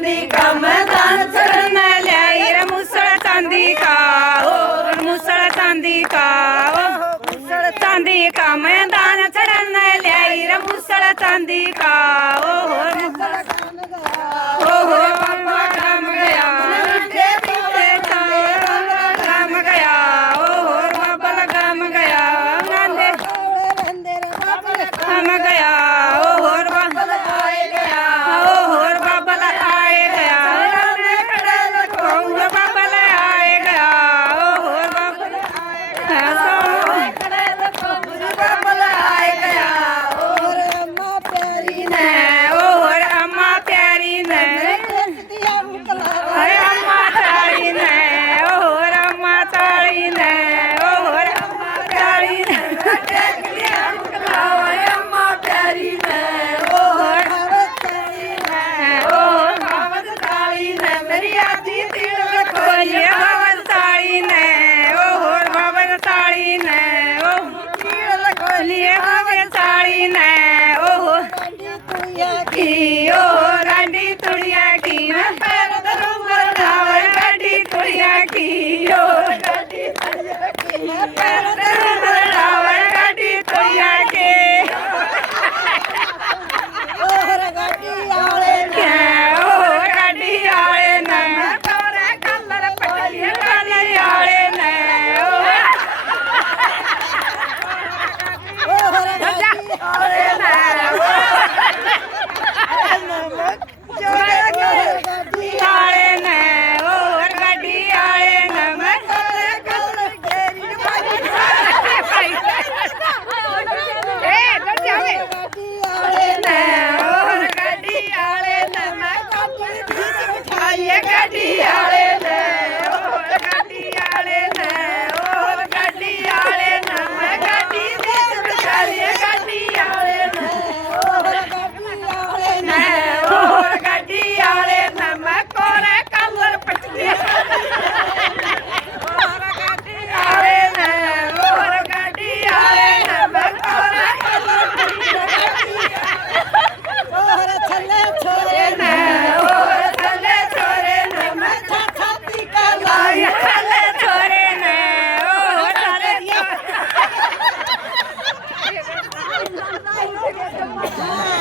चांदी का मैदान चढ़न ल्याई रे मुसळ चांदी का ओ मुसळ चांदी का ओ मुसळ चांदी का मैदान चढ़न ल्याई रे मुसळ चांदी का ओ बाबा राम गया राम गया ओ बाबा राम गया राम गया ओ बाबा आए गया ओ बाबा आए गया बाबा आए गया ओ बाबा आए गया और अम्मा प्यारी ने अरे अम्मा प्यारी ने और अम्मा प्यारी ने और अम्मा प्यारी ने अम्मा प्यारी ने और बाबा ताली ने मेरी आजी तिल खोलिए बाबा ताली ने और बाबा ताली ने ओ तिल खोलिए बाबा ताली ने की ओ रानी तुड़िया की मैं पैर धरूं बरनावर गाड़ी तुड़िया की ओ गाड़ी तुड़िया की मैं पैर धरूं बरनावर गाड़ी तुड़िया के ओ गाड़ी आले ने ओ गाड़ी आले ने तोरे कलर पटिया कलर आले ने ओ गाड़ी आले ने आले ने और गाड़ी आले ने मैं गाड़ी आले ने मैं गाड़ी